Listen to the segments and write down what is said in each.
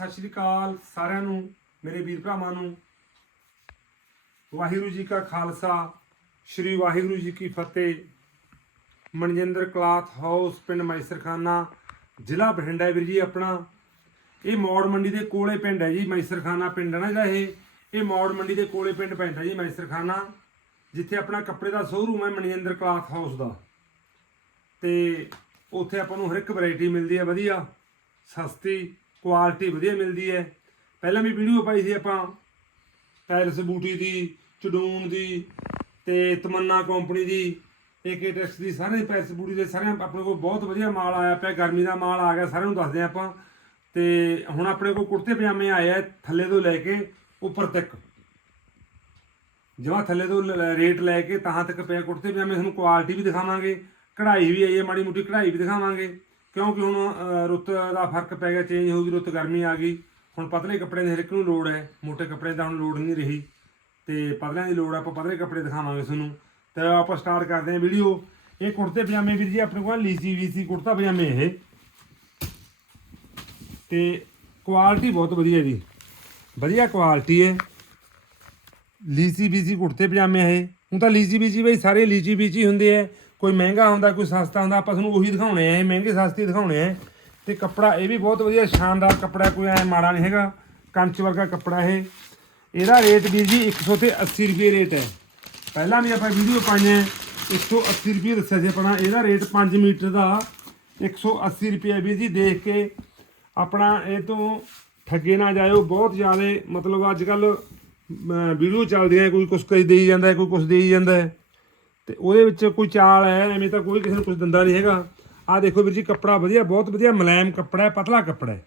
ਸਤਿ ਸ਼੍ਰੀ ਅਕਾਲ ਸਾਰਿਆਂ ਨੂੰ, ਮੇਰੇ ਵੀਰ ਭਰਾਵਾਂ ਨੂੰ। ਵਾਹਿਗੁਰੂ ਜੀ ਕਾ ਖਾਲਸਾ, ਸ੍ਰੀ ਵਾਹਿਗੁਰੂ ਜੀ ਕੀ ਫਤਿਹ। ਮਨਜਿੰਦਰ ਕਲਾਥ ਹਾਊਸ, ਪਿੰਡ ਮੈਸਰਖਾਨਾ, ਜ਼ਿਲ੍ਹਾ ਬਠਿੰਡਾ ਵੀਰ ਜੀ ਆਪਣਾ। ਇਹ ਮੌੜ ਮੰਡੀ ਦੇ ਕੋਲੇ ਪਿੰਡ ਹੈ ਜੀ, ਮੈਸਰਖਾਨਾ ਪਿੰਡ ਹੈ ਨਾ ਜਿਹੜਾ ਇਹ। ਇਹ ਮੌੜ ਮੰਡੀ ਦੇ ਕੋਲੇ ਪਿੰਡ ਪੈਂਦਾ ਜੀ, ਮੈਸਰਖਾਨਾ, ਜਿੱਥੇ ਆਪਣਾ ਕੱਪੜੇ ਦਾ ਸ਼ੋਅਰੂਮ ਹੈ, ਮਨਜਿੰਦਰ ਕਲਾਥ ਹਾਊਸ ਦਾ। ਤੇ ਉੱਥੇ ਆਪਾਂ ਨੂੰ ਹਰ ਇੱਕ ਵੈਰਾਈਟੀ ਮਿਲਦੀ ਹੈ, ਵਧੀਆ, ਸਸਤੀ ਕੁਆਲਿਟੀ ਵਧੀਆ ਮਿਲਦੀ ਹੈ। ਪਹਿਲਾਂ ਵੀ ਵੀਡੀਓ ਪਾਈ ਸੀ ਆਪਾਂ। ਟਾਇਲਸ ਬੂਟੀ ਦੀ, ਚਡੂਨ ਦੀ ਤੇ ਤਮੰਨਾ ਕੰਪਨੀ ਦੀ ਏਕੇ ਟੈਕਸ ਦੀ ਸਾਰੇ ਪੈਸ ਬੂਟੀ ਦੇ ਸਾਰੇ ਆਪਣੇ ਕੋਲ ਬਹੁਤ ਵਧੀਆ ਮਾਲ ਆਇਆ ਪਿਆ। ਗਰਮੀ ਦਾ ਮਾਲ ਆ ਗਿਆ, ਸਾਰਿਆਂ ਨੂੰ ਦੱਸਦੇ ਹਾਂ ਆਪਾਂ। ਤੇ ਹੁਣ ਆਪਣੇ ਕੋਲ ਕੁੜਤੇ ਪਜਾਮੇ ਆਏ ਆ ਥੱਲੇ ਤੋਂ ਲੈ ਕੇ ਉੱਪਰ ਤੱਕ। ਜਿਵੇਂ ਥੱਲੇ ਤੋਂ ਲ- ਰੇਟ ਲੈ ਕੇ ਤਾਂ ਤੱਕ ਪਿਆ ਕੁੜਤੇ ਪਜਾਮੇ, ਤੁਹਾਨੂੰ ਕੁਆਲਿਟੀ ਵੀ ਦਿਖਾਵਾਂਗੇ। ਕਢਾਈ ਵੀ ਆਈ ਹੈ, ਮਾੜੀ ਮੋਟੀ ਕਢਾਈ ਵੀ ਦਿਖਾਵਾਂਗੇ। ਕਿਉਂਕਿ ਹੁਣ ਅ, ਰੁੱਤ ਦਾ ਫ਼ਰਕ ਪੈ ਗਿਆ ਚੇਂਜ ਹੋ ਗਈ ਰੁੱਤ ਗਰਮੀ ਆ ਗਈ। ਹੁਣ ਪਤਲੇ ਕੱਪੜੇ ਦੀ ਹਰ ਇੱਕ ਨੂੰ ਲੋੜ ਹੈ। ਮੋਟੇ ਕੱਪੜੇ ਦਾ ਹੁਣ ਲੋੜ ਨਹੀਂ ਰਹੀ। ਤੇ ਪਤਲਿਆਂ ਦੀ ਲੋੜ ਆ, ਆਪਾਂ ਪਤਲੇ ਕੱਪੜੇ ਦਿਖਾਵਾਂਗੇ ਤੁਹਾਨੂੰ। ਤੇ ਆਪਾਂ ਸਟਾਰਟ ਕਰਦੇ ਹਾਂ ਵੀਡੀਓ ਇਹ ਕੁੜਤੇ ਪਜਾਮੇ ਵੀਰ ਜੀ ਆਪਣੇ ਕੋਲ ਲੀਸੀ ਵੀਸੀ ਕੁੜਤਾ ਪਜਾਮੇ ਇਹ। ਤੇ ਕੁਆਲਿਟੀ ਬਹੁਤ ਵਧੀਆ ਜੀ। ਵਧੀਆ ਕੁਆਲਿਟੀ ਹੈ। ਲੀਜੀ ਬੀਜੀ ਕੁੜਤੇ ਪਜਾਮੇ ਇਹ। ਹੁਣ ਤਾਂ ਲੀਜੀ ਬੀਜੀ ਬਈ ਸਾਰੇ ਲੀਚੀ ਬੀਜੀ ਹੁੰਦੇ ਹੈ ਕੋਈ ਮਹਿੰਗਾ ਹੁੰਦਾ, ਕੋਈ ਸਸਤਾ ਹੁੰਦਾ, ਆਪਾਂ ਤੁਹਾਨੂੰ ਉਹੀ ਦਿਖਾਉਣੇ ਆ, ਇਹ ਮਹਿੰਗੇ ਸਸਤੇ ਦਿਖਾਉਣੇ ਆ। ਤੇ ਕੱਪੜਾ ਇਹ ਵੀ ਬਹੁਤ ਵਧੀਆ ਸ਼ਾਨਦਾਰ ਕੱਪੜਾ ਕੋਈ ਐ ਮਾੜਾ ਨਹੀਂ ਹੈਗਾ, ਕੰਚ ਵਰਗਾ ਕੱਪੜਾ ਇਹ। ਇਹਦਾ ਰੇਟ ਵੀਰ ਜੀ 100 ਤੇ 80 ਰੁਪਏ ਰੇਟ ਹੈ। ਪਹਿਲਾਂ ਵੀ ਆਪਾਂ ਵੀਡੀਓ ਪਾਈਆਂ 180 ਰੁਪਏ ਦੱਸਿਆ ਸੀ ਆਪਣਾ ਇਹਦਾ ਰੇਟ 5 ਮੀਟਰ ਦਾ 180 ਰੁਪਏ ਵੀਰ ਜੀ, ਦੇਖ ਕੇ ਆਪਣਾ ਇਹ ਤੋਂ ਠੱਗੇ ਨਾ ਜਾਇਓ, ਬਹੁਤ ਜ਼ਿਆਦਾ ਮਤਲਬ ਅੱਜ ਕੱਲ ਵੀਡੀਓ ਚੱਲਦੀਆਂ, ਕੋਈ ਕੁਛ ਕਈ ਦੇਈ ਜਾਂਦਾ ਕੋਈ ਕੁਛ ਦੇਈ ਜਾਂਦਾ ਤੇ ਉਹਦੇ ਵਿੱਚ ਕੋਈ ਚਾਲ ਹੈ, ਐਵੇਂ ਤਾਂ ਕੋਈ ਕਿਸੇ ਨੂੰ ਕੁਝ ਦਿੰਦਾ ਨਹੀਂ ਹੈਗਾ। ਆਹ ਦੇਖੋ ਵੀਰ ਜੀ, ਕੱਪੜਾ ਵਧੀਆ, ਬਹੁਤ ਵਧੀਆ ਮੁਲਾਇਮ ਕੱਪੜਾ ਹੈ, ਪਤਲਾ ਕੱਪੜਾ ਹੈ।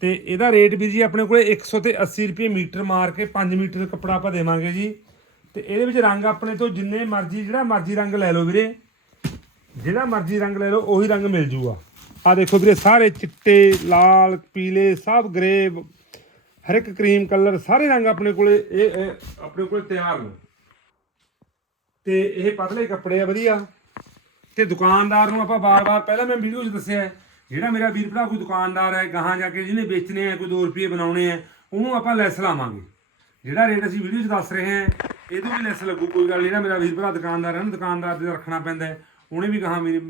ਤੇ ਇਹਦਾ ਰੇਟ ਵੀਰ ਜੀ ਆਪਣੇ ਕੋਲੇ 100 ਤੇ 80 ਰੁਪਏ ਮੀਟਰ ਮਾਰ ਕੇ 5 ਮੀਟਰ ਕੱਪੜਾ ਆਪਾਂ ਦੇਵਾਂਗੇ ਜੀ। ਤੇ ਇਹਦੇ ਵਿੱਚ ਰੰਗ ਆਪਣੇ ਤੋਂ ਜਿੰਨੇ ਮਰਜ਼ੀ, ਜਿਹੜਾ ਮਰਜ਼ੀ ਰੰਗ ਲੈ ਲਓ ਵੀਰੇ। ਜਿਹੜਾ ਮਰਜ਼ੀ ਰੰਗ ਲੈ ਲਓ, ਉਹੀ ਰੰਗ ਮਿਲ ਜੂਗਾ। ਆ ਦੇਖੋ ਵੀਰੇ, ਸਾਰੇ ਚਿੱਟੇ, ਲਾਲ, ਪੀਲੇ, ਸਭ ਗ੍ਰੇ ਹਰ ਇੱਕ ਕਰੀਮ ਕਲਰ, ਸਾਰੇ ਰੰਗ ਆਪਣੇ ਕੋਲੇ, ਇਹ ਇਹ ਆਪਣੇ ਕੋਲੇ ਤਿਆਰ ਨੇ। ਤੇ ਇਹ ਪਤਲੇ ਕੱਪੜੇ ਆ, ਵਧੀਆ। ਤੇ ਦੁਕਾਨਦਾਰ ਨੂੰ ਆਪਾਂ ਬਾਰ-ਬਾਰ ਪਹਿਲਾਂ ਮੈਂ ਵੀਡੀਓ 'ਚ ਦੱਸਿਆ ਜਿਹੜਾ ਮੇਰਾ ਵੀਰ ਭਰਾ ਕੋਈ ਦੁਕਾਨਦਾਰ ਹੈ, ਗਾਹਾਂ ਜਾ ਕੇ ਜਿਹਨੇ ਵੇਚਣੇ ਆ, ਕੋਈ 2 ਰੁਪਏ ਬਣਾਉਣੇ ਆ, ਉਹਨੂੰ ਆਪਾਂ ਲੈਸ ਲਾਵਾਂਗੇ। ਜਿਹੜਾ ਰੇਟ ਅਸੀਂ ਵੀਡੀਓ 'ਚ ਦੱਸ ਰਹੇ ਹਾਂ, ਇਹਦੋਂ ਵੀ ਲੈਸ ਲੱਗੂ, ਕੋਈ ਗੱਲ ਨਹੀਂ ਨਾ ਮੇਰਾ ਵੀਰ ਭਰਾ ਦੁਕਾਨਦਾਰ ਹੈ ਨਾ, ਦੁਕਾਨਦਾਰ ਦੇ ਰੱਖਣਾ ਪੈਂਦਾ ਉਹਨੇ ਵੀ ਗਾਹਾਂ ਮੇਰੇ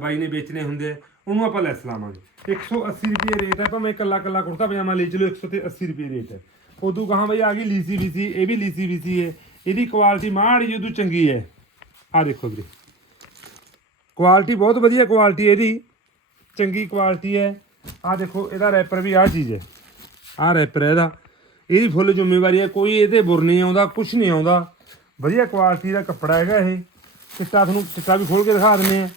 ਬਾਈ ਨੇ ਵੇਚਣੇ ਹੁੰਦੇ ਆ, ਉਹਨੂੰ ਆਪਾਂ ਲੈਸ ਲਾਵਾਂਗੇ। 180 ਰੁਪਏ ਰੇਟ ਹੈ, ਭਾਵੇਂ ਇਕੱਲਾ ਇਕੱਲਾ ਕੁੜਤਾ ਪਜਾਮਾ ਲੈ ਚਲੋ 100 ਤੇ 80 ਰੁਪਏ ਰੇਟ ਹੈ। ਉਦੋਂ ਗਾਹਾਂ ਬਈ ਆ ਗਈ ਲੀਸੀ ਵੀ ਸੀ ਇਹ ਵੀ ਲੀਸੀ ਵੀ ਸੀ ਹੈ। ਇਹਦੀ ਕੁਆਲਿਟੀ ਮਾੜੀ ਜਿਹੀ ਉਦੋਂ ਚੰਗੀ ਹੈ। ਆ ਦੇਖੋ ਵੀਰੇ। ਕੁਆਲਿਟੀ ਬਹੁਤ ਵਧੀਆ ਕੁਆਲਿਟੀ ਇਹਦੀ। ਚੰਗੀ ਕੁਆਲਿਟੀ ਹੈ। ਆ ਦੇਖੋ, ਇਹਦਾ ਰੈਪਰ ਵੀ ਆ ਚੀਜ਼ ਹੈ। ਆ ਰੈਪਰ ਹੈ ਇਹਦਾ। ਇਹਦੀ ਫੁੱਲ ਜ਼ਿੰਮੇਵਾਰੀ ਹੈ, ਕੋਈ ਇਹਦੇ ਬੁਰ ਨਹੀਂ ਆਉਂਦਾ ਕੁਝ ਨਹੀਂ ਆਉਂਦਾ। ਵਧੀਆ ਕੁਆਲਿਟੀ ਦਾ ਕੱਪੜਾ ਹੈਗਾ ਇਹ। ਚਿੱਟਾ ਤੁਹਾਨੂੰ ਚਿੱਟਾ ਵੀ ਖੋਲ ਕੇ ਦਿਖਾ ਦਿੰਦੇ ਆ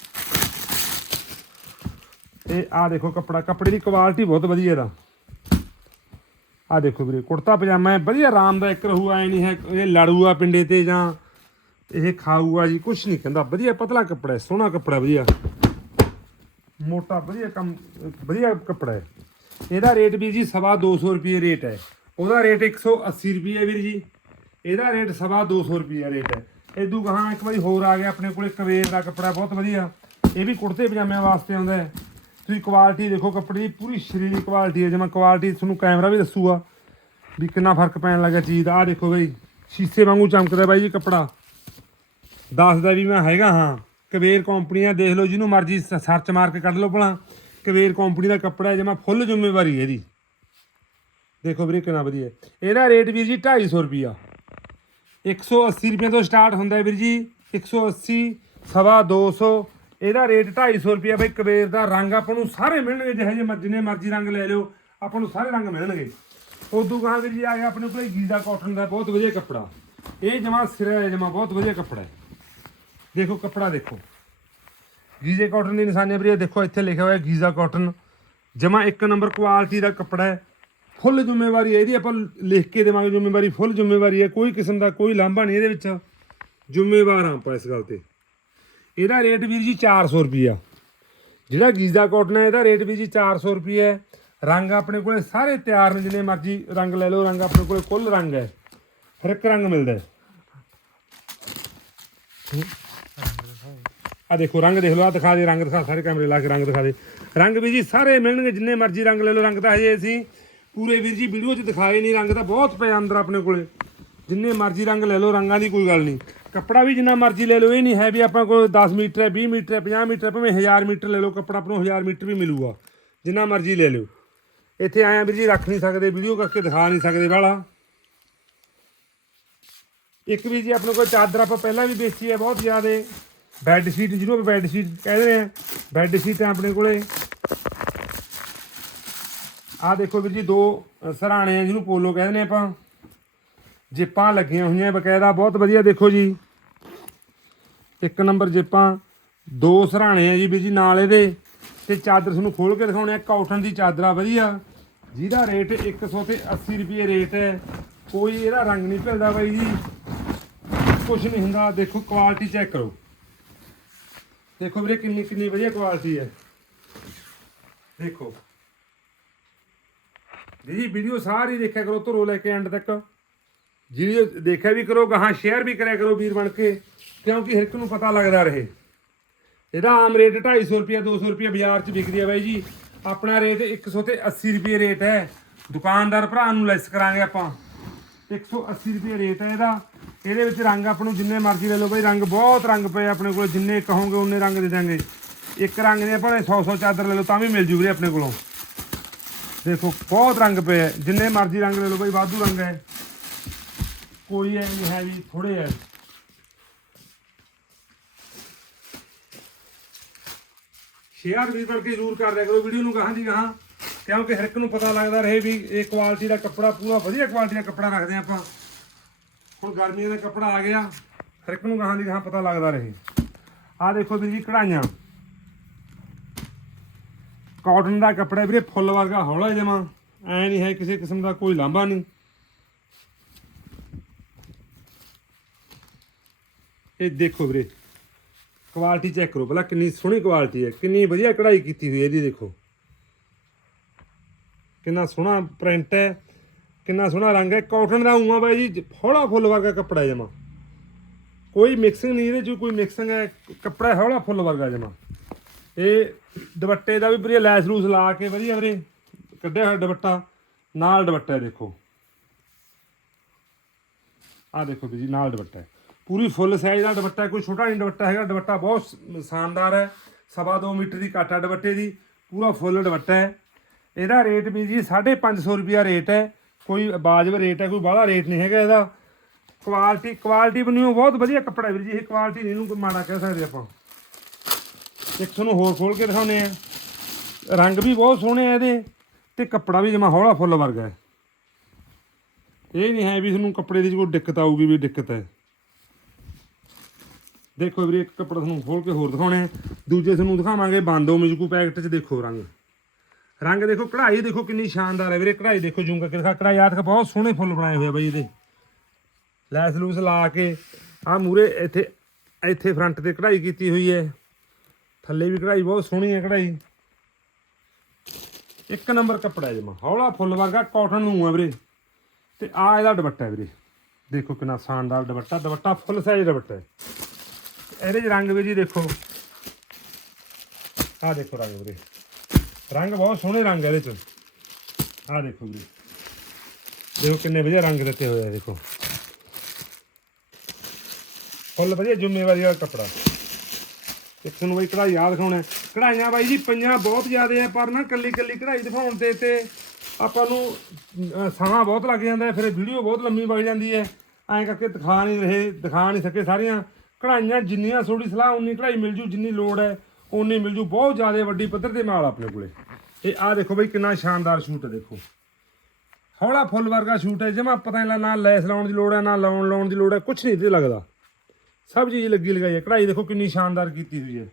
ਤੇ ਆ ਦੇਖੋ ਕੱਪੜਾ, ਕੱਪੜੇ ਦੀ ਕੁਆਲਿਟੀ ਬਹੁਤ ਵਧੀਆ ਇਹਦਾ। ਆ ਦੇਖੋ ਵੀਰੇ, ਕੁੜਤਾ ਪਜਾਮਾ ਹੈ, ਵਧੀਆ ਆਰਾਮਦਾਇਕ ਰਹੂ, ਐ ਨਹੀਂ ਹੈ ਇਹ ਲੜੂਆ ਪਿੰਡੇ ਤੇ ਜਾਂ ਇਹ ਖਾਊਗਾ ਜੀ, ਕੁਛ ਨਹੀਂ ਕਹਿੰਦਾ। ਵਧੀਆ ਪਤਲਾ ਕੱਪੜਾ ਹੈ, ਸੋਹਣਾ ਕੱਪੜਾ ਵਧੀਆ। ਮੋਟਾ ਵਧੀਆ ਕੰਮ, ਵਧੀਆ ਕੱਪੜਾ ਹੈ। ਇਹਦਾ ਰੇਟ ਵੀ ਜੀ ਸਵਾ 200 ਰੁਪਏ ਰੇਟ ਹੈ। ਉਹਦਾ ਰੇਟ 180 ਰੁਪਏ ਹੈ ਵੀਰ ਜੀ। ਇਹਦਾ ਰੇਟ ਸਵਾ 200 ਰੁਪਏ ਰੇਟ ਹੈ। ਇਦੂ ਗਾਹਾਂ ਇੱਕ ਵਾਰੀ ਹੋਰ ਆ ਗਿਆ, ਆਪਣੇ ਕੋਲੇ ਕਵੇਰ ਦਾ ਕੱਪੜਾ, ਬਹੁਤ ਵਧੀਆ। ਇਹ ਵੀ ਕੁੜਤੇ ਪਜਾਮਿਆਂ ਵਾਸਤੇ ਆਉਂਦਾ ਹੈ। ਤੁਸੀਂ ਕੁਆਲਿਟੀ ਦੇਖੋ ਕੱਪੜੇ ਦੀ ਪੂਰੀ ਸਰੀਰ ਕੁਆਲਿਟੀ ਹੈ। ਜਿਵੇਂ ਕੁਆਲਿਟੀ ਤੁਹਾਨੂੰ ਕੈਮਰਾ ਵੀ ਦੱਸੂਗਾ ਵੀ ਕਿੰਨਾ ਫ਼ਰਕ ਪੈਣ ਲੱਗਾ ਚੀਜ਼ ਦਾ। ਆਹ ਦੇਖੋ ਬਈ, ਸ਼ੀਸ਼ੇ ਵਾਂਗੂ ਚਮਕਦਾ ਬਾਈ ਜੀ ਕੱਪੜਾ। ਦੱਸਦਾ ਵੀ ਮੈਂ ਹੈਗਾ ਹਾਂ। ਕਵੇਰ ਕੰਪਨੀਆਂ ਦੇਖ ਲਓ ਜਿਹਨੂੰ ਮਰਜ਼ੀ ਸ- ਸਰਚ ਮਾਰ ਕੇ ਕੱਢ ਲਓ ਭਲਾ। ਕਵੇਰ ਕੰਪਨੀ ਦਾ ਕੱਪੜਾ ਹੈ ਜਮਾ ਫੁੱਲ ਜ਼ਿੰਮੇਵਾਰੀ ਹੈ ਇਹਦੀ। ਦੇਖੋ ਵੀਰੇ ਕਿੰਨਾ ਵਧੀਆ ਇਹਦਾ ਰੇਟ ਵੀਰ ਜੀ 250 ਰੁਪਿਆ 180 ਰੁਪਏ ਤੋਂ ਸਟਾਰਟ ਹੁੰਦਾ ਹੈ ਵੀਰ ਜੀ। 180 ਸਵਾ 200 ਇਹਦਾ ਰੇਟ 250 ਰੁਪਿਆ ਬਈ ਕਬੇਰ ਦਾ ਰੰਗ ਆਪਾਂ ਨੂੰ ਸਾਰੇ ਮਿਲਣਗੇ, ਜਿਹੇ ਜਿਹੇ ਮਰ- ਜਿੰਨੇ ਮਰਜ਼ੀ ਰੰਗ ਲੈ ਲਿਓ, ਆਪਾਂ ਨੂੰ ਸਾਰੇ ਰੰਗ ਮਿਲਣਗੇ। ਉਦੋਂ ਗਾਹਾਂ ਵੀਰ ਜੀ ਆ ਗਿਆ ਆਪਣੇ ਕੋਲ ਗੀਜ਼ਾ ਕਾਟਨ ਦਾ ਬਹੁਤ ਵਧੀਆ ਕੱਪੜਾ। ਇਹ ਜਮਾ ਸਿਰਾ ਹੈ ਜਮਾ ਬਹੁਤ ਵਧੀਆ ਕੱਪੜਾ ਹੈ। ਦੇਖੋ, ਕੱਪੜਾ ਦੇਖੋ। ਗੀਜ਼ੇ ਕਾਟਨ ਦੀ ਨਿਸ਼ਾਨੀ ਵੀਰੇ ਦੇਖੋ, ਇੱਥੇ ਲਿਖਿਆ ਹੋਇਆ ਗੀਜ਼ਾ ਕਾਟਨ ਜਮਾ ਇੱਕ ਨੰਬਰ ਕੁਆਲਿਟੀ ਦਾ ਕੱਪੜਾ ਹੈ। ਫੁੱਲ ਜ਼ਿੰਮੇਵਾਰੀ ਇਹਦੀ, ਆਪਾਂ ਲਿਖ ਕੇ ਦੇਵਾਂਗੇ ਜ਼ਿੰਮੇਵਾਰੀ, ਫੁੱਲ ਜ਼ਿੰਮੇਵਾਰੀ ਹੈ। ਕੋਈ ਕਿਸਮ ਦਾ ਕੋਈ ਲਾਂਭਾ ਨਹੀਂ ਇਹਦੇ ਵਿੱਚ। ਜ਼ਿੰਮੇਵਾਰ ਹਾਂ ਆਪਾਂ ਇਸ ਗੱਲ ਤੇ। ਇਹਦਾ ਰੇਟ ਵੀਰ ਜੀ 400 ਰੁਪਿਆ ਜਿਹੜਾ ਗੀਜ਼ਾ ਕਾਟਨ ਹੈ, ਇਹਦਾ ਰੇਟ ਵੀਰ ਜੀ 400 ਰੁਪਏ ਹੈ। ਰੰਗ ਆਪਣੇ ਕੋਲੇ ਸਾਰੇ ਤਿਆਰ ਨੇ, ਜਿੰਨੇ ਮਰਜ਼ੀ ਰੰਗ ਲੈ ਲਓ, ਰੰਗ ਆਪਣੇ ਕੋਲੇ ਕੁੱਲ ਰੰਗ ਹੈ। ਹਰ ਇੱਕ ਰੰਗ ਮਿਲਦਾ ਹੈ। ਆ ਦੇਖੋ, ਰੰਗ ਦੇਖ ਲਓ ਆ ਦਿਖਾ ਦੇ, ਰੰਗ ਦਿਖਾ, ਸਾਰੇ ਕੈਮਰੇ ਲਾ ਕੇ ਰੰਗ ਦਿਖਾ ਦੇ। ਰੰਗ ਵੀ ਜੀ ਸਾਰੇ ਮਿਲਣਗੇ, ਜਿੰਨੇ ਮਰਜ਼ੀ ਰੰਗ ਲੈ ਲਓ, ਰੰਗ ਤਾਂ ਹਜੇ ਅਸੀਂ ਪੂਰੇ ਵੀਰ ਜੀ ਵੀਡੀਓ 'ਚ ਦਿਖਾਏ ਨਹੀਂ, ਰੰਗ ਤਾਂ ਬਹੁਤ ਪਿਆ ਅੰਦਰ ਆਪਣੇ ਕੋਲੇ। ਜਿੰਨੇ ਮਰਜ਼ੀ ਰੰਗ ਲੈ ਲਓ, ਰੰਗਾਂ ਦੀ ਕੋਈ ਗੱਲ ਨਹੀਂ। ਕੱਪੜਾ ਵੀ ਜਿੰਨਾ ਮਰਜ਼ੀ ਲੈ ਲਓ ਇਹ ਨਹੀਂ ਹੈ ਵੀ ਆਪਾਂ ਕੋਲ 10 ਮੀਟਰ ਹੈ 20 ਮੀਟਰ ਹੈ 50 ਮੀਟਰ ਹੈ ਭਾਵੇਂ 1000 ਮੀਟਰ ਲੈ ਲਓ ਕੱਪੜਾ ਆਪਾਂ ਨੂੰ 1000 ਮੀਟਰ ਵੀ ਮਿਲੂਗਾ ਜਿੰਨਾ ਮਰਜ਼ੀ ਲੈ ਲਿਓ। ਇੱਥੇ ਆਇਆ ਵੀਰ ਜੀ ਰੱਖ ਨਹੀਂ ਸਕਦੇ ਵੀਡੀਓ ਕਰਕੇ ਦਿਖਾ ਨਹੀਂ ਸਕਦੇ ਵਾਲਾ। ਇੱਕ ਵੀ ਜੀ ਆਪਣੇ ਕੋਲ ਚਾਦਰ ਆਪਾਂ ਪਹਿਲਾਂ ਵੀ ਵੇਚੀ ਹੈ ਬਹੁਤ ਜ਼ਿਆਦਾ। ਬੈੱਡ ਸ਼ੀਟ ਜਿਹਨੂੰ ਆਪਾਂ ਬੈੱਡ ਸ਼ੀਟ ਕਹਿੰਦੇ ਆ ਬੈੱਡ ਸ਼ੀਟ ਆਪਣੇ ਕੋਲੇ। ਆਹ ਦੇਖੋ ਵੀਰ ਜੀ ਦੋ ਅ, ਸਰਾਣੇ ਆ ਜਿਹਨੂੰ ਪੋਲੋ ਕਹਿੰਦੇ ਨੇ ਆਪਾਂ। ਜਿੱਪਾਂ ਲੱਗੀਆਂ ਹੋਈਆਂ ਬਕਾਇਦਾ, ਬਹੁਤ ਵਧੀਆ ਦੇਖੋ ਜੀ। ਇੱਕ ਨੰਬਰ ਜੇਪਾਂ, ਦੋ ਸਰਾਣੇ ਆ ਜੀ ਵੀਰ ਜੀ ਨਾਲ ਇਹਦੇ, ਤੇ ਚਾਦਰ ਤੁਹਾਨੂੰ ਖੋਲ ਕੇ ਦਿਖਾਉਣੇ ਆ, ਕਾਟਨ ਦੀ ਚਾਦਰ ਆ, ਵਧੀਆ। ਜਿਹਦਾ ਰੇਟ 100 ਤੇ 80 ਰੁਪਏ ਰੇਟ ਹੈ। ਕੋਈ ਇਹਦਾ ਰੰਗ ਨਹੀਂ ਭਿਲਦਾ ਬਾਈ ਜੀ। ਕੁਝ ਨਹੀਂ ਹੁੰਦਾ, ਦੇਖੋ ਕੁਆਲਿਟੀ ਚੈੱਕ ਕਰੋ। ਦੇਖੋ ਵੀਰੇ ਕਿੰਨੀ ਕਿੰਨੀ ਵਧੀਆ ਕੁਆਲਿਟੀ ਹੈ। ਦੇਖੋ। ਜੀ ਵੀਡੀਓ ਸਾਰੀ ਦੇਖਿਆ ਕਰੋ, ਧਰੋ ਲੈ ਕੇ ਐਂਡ ਤੱਕ। ਵੀਡੀਓ ਦੇਖਿਆ ਵੀ ਕਰੋ, ਗਾਹਾਂ ਸ਼ੇਅਰ ਵੀ ਕਰਿਆ ਕਰੋ ਵੀਰ ਬਣ ਕੇ, ਕਿਉਂਕਿ ਹਰ ਇੱਕ ਨੂੰ ਪਤਾ ਲੱਗਦਾ ਰਹੇ। ਇਹਦਾ ਆਮ ਰੇਟ 250 ਰੁਪਏ 200 ਰੁਪਏ ਬਾਜ਼ਾਰ 'ਚ ਵਿਕਦੀ ਹੈ ਬਾਈ ਜੀ। ਆਪਣਾ ਰੇਟ 100 ਤੇ 80 ਰੁਪਏ ਰੇਟ ਹੈ। ਦੁਕਾਨਦਾਰ ਭਰਾ ਨੂੰ ਲੈਸ ਕਰਾਂਗੇ ਆਪਾਂ। 180 ਰੁਪਏ ਰੇਟ ਹੈ ਇਹਦਾ। ਇਹਦੇ ਵਿੱਚ ਰੰਗ ਆਪਾਂ ਨੂੰ ਜਿੰਨੇ ਮਰਜ਼ੀ ਲੈ ਲਓ ਬਾਈ। ਰੰਗ ਬਹੁਤ ਰੰਗ ਪਏ ਆਪਣੇ ਕੋਲ, ਜਿੰਨੇ ਕਹੋਗੇ ਉਨੇ ਰੰਗ ਦੇ ਦਾਂਗੇ ਇੱਕ ਰੰਗ ਦੇ ਭਾਵੇਂ 100 100 ਚਾਦਰ ਲੈ ਲਓ, ਤਾਂ ਵੀ ਮਿਲ ਜੂ ਵੀਰੇ ਆਪਣੇ ਕੋਲੋਂ। ਦੇਖੋ, ਬਹੁਤ ਰੰਗ ਪਏ ਹੈ ਜਿੰਨੇ ਮਰਜ਼ੀ ਰੰਗ ਲੈ ਲਓ ਬਾਈ, ਵਾਧੂ ਰੰਗ ਹੈ। ਕੋਈ ਐ ਨਹੀਂ ਹੈ ਵੀ ਥੋੜੇ ਹੈ ਸ਼ੇਅਰ ਵੀ ਕਰਕੇ ਜ਼ਰੂਰ ਕਰ ਦਿਆ ਕਰੋ, ਵੀਡੀਓ ਨੂੰ ਗਾਹਾਂ ਦੀ ਗਾਹਾਂ। ਕਿਉਂਕਿ ਹਰ ਇੱਕ ਨੂੰ ਪਤਾ ਲੱਗਦਾ ਰਹੇ ਵੀ ਇਹ ਕੁਆਲਿਟੀ ਦਾ ਕੱਪੜਾ ਪੂਰਾ ਵਧੀਆ ਕੁਆਲਿਟੀ ਦਾ ਕੱਪੜਾ ਰੱਖਦੇ ਆਪਾਂ। ਹੁਣ ਗਰਮੀਆਂ ਦਾ ਕੱਪੜਾ ਆ ਗਿਆ, ਹਰ ਇੱਕ ਨੂੰ ਗਾਹਾਂ ਦੀ ਗਾਹਾਂ ਪਤਾ ਲੱਗਦਾ ਰਹੇ। ਆਹ ਦੇਖੋ ਵੀਰ ਜੀ ਕਢਾਈਆਂ। ਕਾਟਨ ਦਾ ਕੱਪੜਾ ਵੀਰੇ ਫੁੱਲ ਵਰਗਾ ਹੌਲਾ ਜਮਾ ਐ ਨਹੀਂ ਹੈ ਕਿਸੇ ਕਿਸਮ ਦਾ ਕੋਈ ਲਾਂਭਾ ਨਹੀਂ। ਇਹ ਦੇਖੋ ਵੀਰੇ। ਕੁਆਲਿਟੀ ਚੈੱਕ ਕਰੋ। ਪਹਿਲਾਂ ਕਿੰਨੀ ਸੋਹਣੀ ਕੁਆਲਿਟੀ ਹੈ, ਕਿੰਨੀ ਵਧੀਆ ਕਢਾਈ ਕੀਤੀ ਹੋਈ ਹੈ ਇਹਦੀ ਦੇਖੋ। ਕਿੰਨਾ ਸੋਹਣਾ ਪ੍ਰਿੰਟ ਹੈ, ਕਿੰਨਾ ਸੋਹਣਾ ਰੰਗ ਹੈ। ਕਾਟਨ ਦਾ ਉਹਾਂ ਬਾਈ ਜੀ, ਹੌਲਾ ਫੁੱਲ ਵਰਗਾ ਕੱਪੜਾ ਜਮਾ। ਕੋਈ ਮਿਕਸਿੰਗ ਨਹੀਂ ਇਹਦੇ ਚ, ਕੋਈ ਮਿਕਸਿੰਗ ਹੈ, ਕੱਪੜਾ ਹੌਲਾ ਫੁੱਲ ਵਰਗਾ ਜਮਾ। ਇਹ ਦੁਪੱਟੇ ਦਾ ਵੀ ਵਧੀਆ ਲੈਸ ਲੂਸ ਲਾ ਕੇ ਵਧੀਆ ਵੀਰੇ ਕੱਢਿਆ ਹੋਇਆ ਦੁਪੱਟਾ। ਨਾਲ ਦੁਪੱਟਾ ਦੇਖੋ। ਆਹ ਦੇਖੋ ਵੀ ਜੀ, ਨਾਲ ਦੁਪੱਟਾ ਪੂਰੀ ਫੁੱਲ ਸਾਈਜ਼ ਦਾ ਦੁਪੱਟਾ, ਕੋਈ ਛੋਟਾ ਨਹੀਂ ਦੁਪੱਟਾ ਹੈਗਾ, ਦੁਪੱਟਾ ਬਹੁਤ ਸ਼ਾਨਦਾਰ ਹੈ। ਸਵਾ ਦੋ ਮੀਟਰ ਦੀ ਕਾਟਾ ਦੁਪੱਟੇ ਦੀ, ਪੂਰਾ ਫੁੱਲ ਦੁਪੱਟਾ ਹੈ। ਇਹਦਾ ਰੇਟ ਵੀ ਜੀ 550 ਰੁਪਿਆ ਰੇਟ ਹੈ। ਕੋਈ ਬਾਜਬ ਰੇਟ ਹੈ, ਕੋਈ ਬਾਹਲਾ ਰੇਟ ਨਹੀਂ ਹੈਗਾ ਇਹਦਾ। ਕੁਆਲਿਟੀ ਕੁਆਲਿਟੀ ਬਣੀਓ ਬਹੁਤ ਵਧੀਆ ਕੱਪੜਾ ਵੀਰ ਜੀ, ਇਹ ਕੁਆਲਿਟੀ ਨਹੀਂ ਇਹਨੂੰ ਕੋਈ ਮਾੜਾ ਕਹਿ ਸਕਦੇ ਆਪਾਂ। ਇੱਕ ਤੁਹਾਨੂੰ ਹੋਰ ਖੋਲ ਕੇ ਦਿਖਾਉਂਦੇ ਆ ਰੰਗ ਵੀ ਬਹੁਤ ਸੋਹਣੇ ਆ ਇਹਦੇ ਤੇ ਕੱਪੜਾ ਵੀ ਜਮਾ ਹੌਲਾ ਫੁੱਲ ਵਰਗਾ ਹੈ। ਇਹ ਨਹੀਂ ਹੈ ਵੀ ਤੁਹਾਨੂੰ ਕੱਪੜੇ ਦੀ ਕੋਈ ਦਿੱਕਤ ਆਊਗੀ, ਵੀ ਦਿੱਕਤ ਹੈ। ਦੇਖੋ ਵੀਰੇ, ਇੱਕ ਕੱਪੜਾ ਤੁਹਾਨੂੰ ਖੋਲ ਕੇ ਹੋਰ ਦਿਖਾਉਣੇ ਆ। ਦੂਜੇ ਤੁਹਾਨੂੰ ਦਿਖਾਵਾਂਗੇ ਬਾਂਦੋ ਮਿਜਕੂ ਪੈਕਟ 'ਚ, ਦੇਖੋ ਰੰਗ। ਰੰਗ ਦੇਖੋ, ਕਢਾਈ ਦੇਖੋ ਕਿੰਨੀ ਸ਼ਾਨਦਾਰ ਹੈ ਵੀਰੇ, ਕਢਾਈ ਦੇਖੋ ਜੂੰਗਾ ਕਰਕੇ ਕਢਾਈ ਆਹ ਬਹੁਤ ਸੋਹਣੇ ਫੁੱਲ ਬਣਾਏ ਹੋਏ ਆ ਬਾਈ ਇਹਦੇ। ਲੈਸ ਲੂਸ ਲਾ ਕੇ ਆ ਮੂਰੇ ਇੱਥੇ ਇੱਥੇ ਫਰੰਟ ਤੇ ਕਢਾਈ ਕੀਤੀ ਹੋਈ ਹੈ। ਥੱਲੇ ਵੀ ਕਢਾਈ, ਬਹੁਤ ਸੋਹਣੀ ਹੈ ਕਢਾਈ। ਇੱਕ ਨੰਬਰ ਕੱਪੜਾ ਜਮਾ, ਹੌਲਾ ਫੁੱਲ ਵਰਗਾ ਕਾਟਨ ਨੂੰ ਆ ਵੀਰੇ। ਤੇ ਆ ਇਹਦਾ ਦੁਪੱਟਾ ਹੈ ਵੀਰੇ। ਦੇਖੋ ਕਿੰਨਾ ਸ਼ਾਨਦਾਰ ਦੁਪੱਟਾ ਦੁਪੱਟਾ ਫੁੱਲ ਸਾਈਜ਼ ਦੁਪੱਟਾ ਹੈ। ਇਹਦੇ ਚ ਰੰਗ ਵੀ ਜੀ ਦੇਖੋ। ਆਹ ਦੇਖੋ ਰੰਗ ਵੀਰੇ। ਰੰਗ ਬਹੁਤ ਸੋਹਣੇ ਰੰਗ ਇਹਦੇ ਚ। ਆਹ ਦੇਖੋ ਵੀਰੇ। ਦੇਖੋ ਕਿੰਨੇ ਵਧੀਆ ਰੰਗ ਦਿੱਤੇ ਹੋਏ ਆ ਦੇਖੋ। ਫੁੱਲ ਵਧੀਆ ਜ਼ਿੰਮੇਵਾਰੀ ਵਾਲਾ ਕੱਪੜਾ। ਇੱਕ ਤੁਹਾਨੂੰ ਬਈ ਕਢਾਈ ਯਾਦ ਦਿਖਾਉਣਾ ਕਢਾਈਆਂ ਬਾਈ ਜੀ ਪਈਆਂ ਬਹੁਤ ਜ਼ਿਆਦੇ ਆ, ਪਰ ਨਾ ਕੱਲੀ ਕੱਲੀ ਕਢਾਈ ਦਿਖਾਉਣ ਤੇ ਤੇ ਆਪਾਂ ਨੂੰ ਸਮਾਂ ਬਹੁਤ ਲੱਗ ਜਾਂਦਾ ਫਿਰ ਵੀਡੀਓ ਬਹੁਤ ਲੰਮੀ ਵਗ ਜਾਂਦੀ ਹੈ। ਐਂ ਕਰਕੇ ਦਿਖਾ ਨਹੀਂ ਰਹੇ, ਦਿਖਾ ਨਹੀਂ ਸਕੇ ਸਾਰੀਆਂ। ਕਢਾਈਆਂ ਜਿੰਨੀਆਂ ਥੋੜੀ ਸਲਾਹ, ਉਨੀ ਕਢਾਈ ਮਿਲ ਜੂ, ਜਿੰਨੀ ਲੋੜ ਹੈ ਉਨੀ ਮਿਲ ਜੂ। ਬਹੁਤ ਜ਼ਿਆਦਾ ਵੱਡੀ ਪੱਧਰ ਤੇ ਮਾਲ ਆਪਣੇ ਕੋਲੇ। ਇਹ ਆ ਦੇਖੋ ਬਈ, ਕਿੰਨਾ ਸ਼ਾਨਦਾਰ ਸ਼ੂਟ ਹੈ, ਦੇਖੋ। ਹੌਲਾ ਫੁੱਲ ਵਰਗਾ ਸ਼ੂਟ ਹੈ, ਜਮਾ ਪਤਾ ਨਹੀਂ ਨਾ ਲੈਸ ਲਾਉਣ ਦੀ ਲੋੜ ਹੈ, ਨਾ ਲਾਉਣ ਲਾਉਣ ਦੀ ਲੋੜ ਹੈ ਕੁਝ ਨਹੀਂ ਤੇ ਲੱਗਦਾ। ਸਭ ਚੀਜ਼ ਲੱਗੀ ਲਗਾਈ ਹੈ। ਕਢਾਈ ਦੇਖੋ ਕਿੰਨੀ ਸ਼ਾਨਦਾਰ ਕੀਤੀ ਹੋਈ ਹੈ।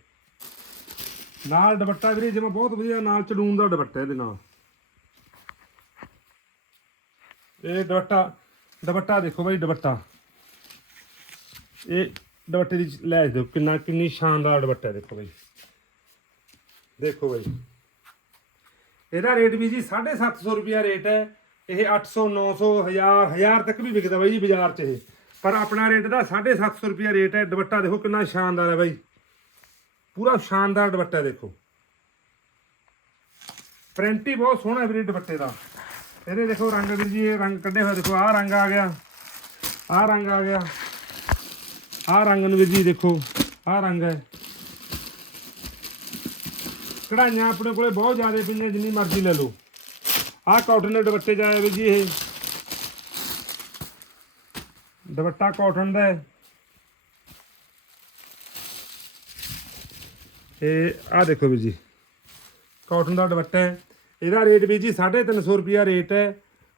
ਨਾਲ ਦੁਪੱਟਾ ਵੀਰੇ ਜਿਵੇਂ ਬਹੁਤ ਵਧੀਆ, ਨਾਲ ਚੜੂਨ ਦਾ ਦੁਪੱਟਾ ਇਹਦੇ ਨਾਲ। ਇਹ ਦੁਪੱਟਾ ਦੁਪੱਟਾ ਦੇਖੋ ਬਾਈ, ਦੁਪੱਟਾ। ਇਹ ਦੁਪੱਟੇ ਦੀ ਲੈਸ ਦਿਓ। ਕਿੰਨਾ, ਕਿੰਨੀ ਸ਼ਾਨਦਾਰ ਦੁਪੱਟਾ ਦੇਖੋ ਬਾਈ। ਦੇਖੋ ਬਾਈ। ਇਹਦਾ ਰੇਟ ਵੀ ਜੀ 750 ਰੁਪਿਆ ਰੇਟ ਹੈ। ਇਹ 800 900 1000 1000 ਤੱਕ ਵੀ ਵਿਕਦਾ ਬਾਈ ਜੀ ਬਾਜ਼ਾਰ 'ਚ ਇਹ। ਪਰ ਆਪਣਾ ਰੇਟ ਦਾ 750 ਰੁਪਿਆ ਰੇਟ ਹੈ। ਦੁਪੱਟਾ ਦੇਖੋ ਕਿੰਨਾ ਸ਼ਾਨਦਾਰ ਹੈ ਬਾਈ। ਪੂਰਾ ਸ਼ਾਨਦਾਰ ਦੁਪੱਟਾ ਦੇਖੋ। ਪ੍ਰਿੰਟ ਹੀ ਬਹੁਤ ਸੋਹਣਾ ਹੈ ਵੀਰੇ ਦੁਪੱਟੇ ਦਾ। ਇਹਦੇ ਦੇਖੋ ਰੰਗ ਵੀਰ ਜੀ, ਇਹ ਰੰਗ ਕੱਢੇ ਹੋਏ ਦੇਖੋ। ਆਹ ਰੰਗ ਆ ਗਿਆ। ਆਹ ਰੰਗ ਆ ਗਿਆ। ਆਹ ਰੰਗ ਨੂੰ ਵੀਰ ਜੀ ਦੇਖੋ, ਆਹ ਰੰਗ ਹੈ। ਕਢਾਈਆਂ ਆਪਣੇ ਕੋਲੇ ਬਹੁਤ ਜ਼ਿਆਦਾ ਪਈਆਂ, ਜਿੰਨੀ ਮਰਜ਼ੀ ਲੈ ਲਓ। ਆਹ ਕਾਟਨ ਦੇ ਦੁਪੱਟੇ ਚ ਆਇਆ ਵੀਰ ਜੀ ਇਹ। ਦੁਪੱਟਾ ਕਾਟਨ ਦਾ ਹੈ। ਇਹ ਆਹ ਦੇਖੋ ਵੀਰ ਜੀ ਕਾਟਨ ਦਾ ਦੁਪੱਟਾ ਹੈ। ਇਹਦਾ ਰੇਟ ਵੀ ਜੀ 350 ਰੁਪਿਆ ਰੇਟ ਹੈ।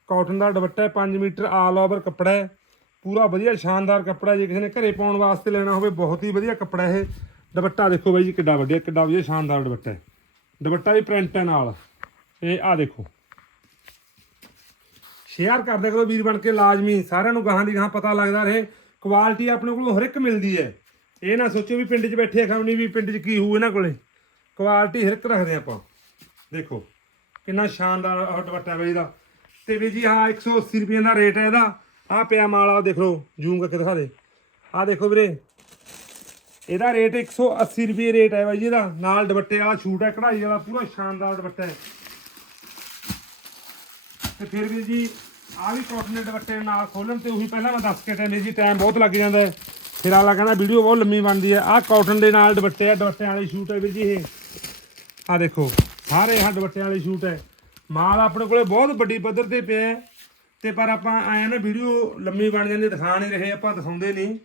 ਕਾਟਨ ਦਾ ਦੁਪੱਟਾ ਹੈ 5 ਮੀਟਰ ਆਲ ਓਵਰ ਕੱਪੜਾ ਹੈ। ਪੂਰਾ ਵਧੀਆ, ਸ਼ਾਨਦਾਰ ਕੱਪੜਾ ਜੇ ਕਿਸੇ ਨੇ ਘਰੇ ਪਾਉਣ ਵਾਸਤੇ ਲੈਣਾ ਹੋਵੇ, ਬਹੁਤ ਹੀ ਵਧੀਆ ਕੱਪੜਾ ਇਹ। ਦੁਪੱਟਾ ਦੇਖੋ ਬਾਈ ਜੀ, ਕਿੱਡਾ ਵੱਡਾ ਕਿੱਡਾ ਵਧੀਆ, ਸ਼ਾਨਦਾਰ ਦੁਪੱਟਾ ਹੈ। ਦੁਪੱਟਾ ਵੀ ਪ੍ਰਿੰਟ ਹੈ ਨਾਲ। ਇਹ ਆ ਦੇਖੋ। ਸ਼ੇਅਰ ਕਰਦੇ ਕਰੋ ਵੀਰ ਬਣ ਕੇ ਲਾਜ਼ਮੀ। ਸਾਰਿਆਂ ਨੂੰ ਗਾਹਾਂ ਦੀ ਗਾਹਾਂ ਪਤਾ ਲੱਗਦਾ ਰਹੇ। ਕੁਆਲਿਟੀ ਆਪਣੇ ਕੋਲੋਂ ਹਰ ਇੱਕ ਮਿਲਦੀ ਹੈ। ਇਹ ਨਾ ਸੋਚੋ ਵੀ ਪਿੰਡ 'ਚ ਬੈਠੇ ਖਾਵਣੀ ਵੀ ਪਿੰਡ 'ਚ ਕੀ ਹੋਊ ਇਹਨਾਂ ਕੋਲੇ। ਕੁਆਲਿਟੀ ਹਰ ਇੱਕ ਰੱਖਦੇ ਆਪਾਂ। ਦੇਖੋ, ਕਿੰਨਾ ਸ਼ਾਨਦਾਰ ਦੁਪੱਟਾ ਬਈ ਇਹਦਾ। ਤੇ ਵੀ ਜੀ ਹਾਂ 180 ਰੁਪਏ ਦਾ ਰੇਟ ਹੈ ਇਹਦਾ। ਆਹ ਪਿਆ ਮਾਲ ਆ ਦੇਖ ਲਓ, ਜ਼ੂਮ ਕਰਕੇ ਦਿਖਾ ਦੇ। ਆਹ ਦੇਖੋ ਵੀਰੇ, ਇਹਦਾ ਰੇਟ 180 ਰੁਪਏ ਰੇਟ ਹੈ ਬਾਈ ਜੀ ਇਹਦਾ। ਨਾਲ ਦੁਪੱਟੇ ਵਾਲਾ ਛੂਟ ਹੈ, ਕਢਾਈ ਵਾਲਾ, ਪੂਰਾ ਸ਼ਾਨਦਾਰ ਦੁਪੱਟਾ ਹੈ। ਤੇ ਫਿਰ ਵੀ ਜੀ ਆ ਵੀ ਕੋਟਨ ਦੇ ਦੁਪੱਟੇ ਨਾਲ ਖੋਲਣ ਤੇ ਉਹੀ ਪਹਿਲਾਂ ਮੈਂ ਦੱਸ ਕੇ ਟੈਨੇ ਜੀ ਟਾਈਮ ਬਹੁਤ ਲੱਗ ਜਾਂਦਾ ਹੈ। ਫਿਰ ਆਲਾ ਕਹਿੰਦਾ ਵੀਡੀਓ ਬਹੁਤ ਲੰਮੀ ਬਣਦੀ ਹੈ। ਆਹ ਕਾਟਨ ਦੇ ਨਾਲ ਦੁਪੱਟੇ ਆ, ਦੁਪੱਟਿਆਂ ਵਾਲੀ ਸ਼ੂਟ ਹੈ ਵੀਰ ਜੀ ਇਹ। ਆ ਦੇਖੋ, ਸਾਰੇ ਆਹ ਦੁਪੱਟਿਆਂ ਵਾਲੀ ਸ਼ੂਟ ਹੈ। ਮਾਲ ਆਪਣੇ ਕੋਲੇ ਬਹੁਤ ਵੱਡੀ ਪੱਧਰ ਤੇ ਪਿਆ ਹੈ। ਤੇ ਪਰ ਆਪਾਂ ਆਏ ਨਾ, ਵੀਡੀਓ ਲੰਮੀ ਬਣ ਜਾਂਦੀ ਦਿਖਾ ਨਹੀਂ ਰਹੇ, ਆਪਾਂ ਦਿਖਾਉਂਦੇ ਨਹੀਂ।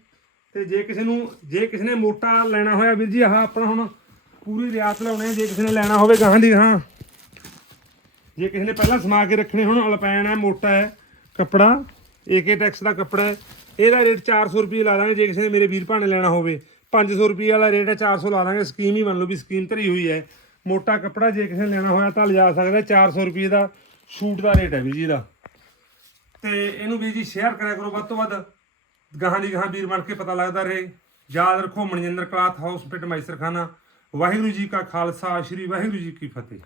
ਤੇ ਜੇ ਕਿਸੇ ਨੂੰ, ਜੇ ਕਿਸੇ ਨੇ ਮੋਟਾ ਲੈਣਾ ਹੋਇਆ ਵੀਰ ਜੀ, ਆਹ ਆਪਣਾ ਹੁਣ ਪੂਰੀ ਰਿਆਤ ਲਾਉਣੇ ਜੇ ਕਿਸੇ ਨੇ ਲੈਣਾ ਹੋਵੇ ਗਾਹਾਂ ਦੀ ਗਾਹਾਂ। ਜੇ ਕਿਸੇ ਨੇ ਪਹਿਲਾਂ ਸਮਾ ਕੇ ਰੱਖਣੇ, ਹੁਣ ਅਲਪੈਨ ਹੈ ਮੋਟਾ ਹੈ, ਕੱਪੜਾ ਏਕੇ ਟੈਕਸ ਦਾ ਕੱਪੜਾ ਹੈ, ਇਹਦਾ ਰੇਟ 400 ਰੁਪਏ ਲਾ ਦਾਂਗੇ, ਜੇ ਕਿਸੇ ਨੇ ਮੇਰੇ ਵੀਰ ਭਾਣੇ ਲੈਣਾ ਹੋਵੇ। 500 ਰੁਪਏ ਵਾਲਾ ਰੇਟ ਹੈ 400 ਲਾ ਦਾਂਗੇ, ਸਕੀਮ ਹੀ ਮੰਨ ਲਓ ਵੀ ਸਕੀਮ ਧਰੀ ਹੋਈ ਹੈ। ਮੋਟਾ ਕੱਪੜਾ ਜੇ ਕਿਸੇ ਨੇ ਲੈਣਾ ਹੋਇਆ ਤਾਂ ਲਿਜਾ ਸਕਦਾ 400 ਰੁਪਏ ਦਾ ਸ਼ੂਟ ਦਾ ਰੇਟ ਹੈ ਵੀਰ ਜੀ ਇਹਦਾ। ਤੇ ਇਹਨੂੰ ਵੀ ਜੀ ਸ਼ੇਅਰ ਕਰਿਆ ਕਰੋ, ਵੱਧ ਤੋਂ ਵੱਧ ਗਾਹਾਂ ਦੀ ਗਾਹਾਂ ਵੀਰ ਬਣ ਕੇ ਪਤਾ ਲੱਗਦਾ ਰਹੇ। ਯਾਦ ਰੱਖੋ ਮਨਜਿੰਦਰ ਕਲਾਥ ਹਾਊਸ ਪਿੰਡ ਮੈਸਰਖਾਨਾ। ਵਾਹਿਗੁਰੂ ਜੀ ਕਾ ਖਾਲਸਾ, ਸ੍ਰੀ ਵਾਹਿਗੁਰੂ ਜੀ ਕੀ ਫਤਿਹ।